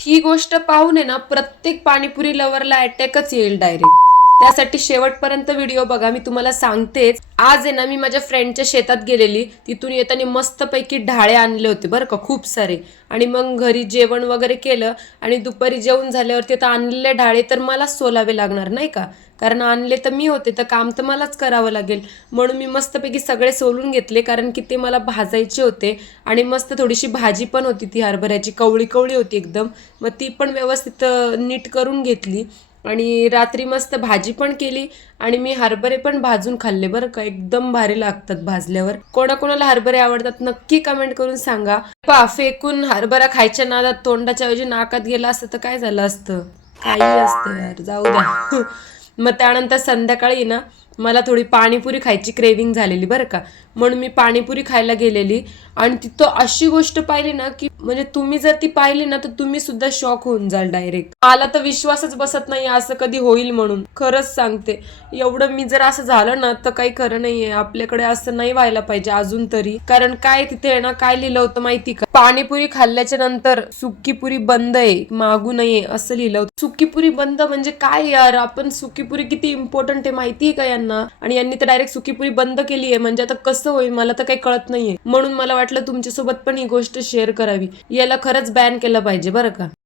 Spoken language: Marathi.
ही गोष्ट पाहून आहे ना प्रत्येक पाणीपुरी लव्हरला अटॅकच येईल डायरेक्ट. त्यासाठी शेवटपर्यंत व्हिडिओ बघा, मी तुम्हाला सांगतेच. आज आहे ना मी माझ्या फ्रेंडच्या शेतात गेलेली, तिथून येताना मस्तपैकी ढाळे आणले होते बरं का, खूप सारे. आणि मग घरी जेवण वगैरे केलं आणि दुपारी जेवण झाल्यावरती आता आणलेले ढाळे तर मलाच सोलावे लागणार नाही का, कारण आणले तर मी होते तर काम तर मलाच करावं लागेल. म्हणून मी मस्तपैकी सगळे सोलून घेतले, कारण की ते मला भाजायचे होते. आणि मस्त थोडीशी भाजी पण होती, ती हरभऱ्याची कवळी कवळी होती एकदम. मग ती पण व्यवस्थित नीट करून घेतली. आणि रात्री मस्त भाजी पण केली आणि मी हरभरे पण भाजून खाल्ले बरं का, एकदम भारी लागतात भाजल्यावर. कोणाकोणाला हरभरे आवडतात नक्की कमेंट करून सांगा. फेकून हरभरा खायच्या नादात तोंडाच्या ऐवजी नाकात गेला असतं तर काय झालं असतं, काही असतं यार, जाऊ द्या. मग त्यानंतर संध्याकाळी ना मला थोडी पाणीपुरी खायची क्रेविंग झालेली बरं का, म्हणून मी पाणीपुरी खायला गेलेली. आणि तिथं अशी गोष्ट पाहिली ना की म्हणजे तुम्ही जर ती पाहिली ना तर तुम्ही सुद्धा शॉक होऊन जाल डायरेक्ट. मला तर विश्वासच बसत नाही असं कधी होईल म्हणून, खरंच सांगते. एवढं मी जर असं झालं ना तर काही खरं नाहीये, आपल्याकडे असं नाही व्हायला पाहिजे अजून तरी. कारण काय तिथे ना काय लिहिलं होतं माहिती का, पाणीपुरी खाल्ल्याच्या नंतर सुकीपुरी बंद आहे, मागू नये असं लिहिलं होतं. सुकीपुरी बंद म्हणजे काय यार, आपण सुकीपुरी किती इम्पॉर्टंट आहे माहितीये का यांना, आणि यांनी तर डायरेक्ट सुकीपुरी बंद केली आहे. म्हणजे आता कसं होईल मला तर काही कळत नाहीये. म्हणून मला वाटलं तुमच्यासोबत पण ही गोष्ट शेअर करावी. याला खरंच बॅन केलं पाहिजे बरं का.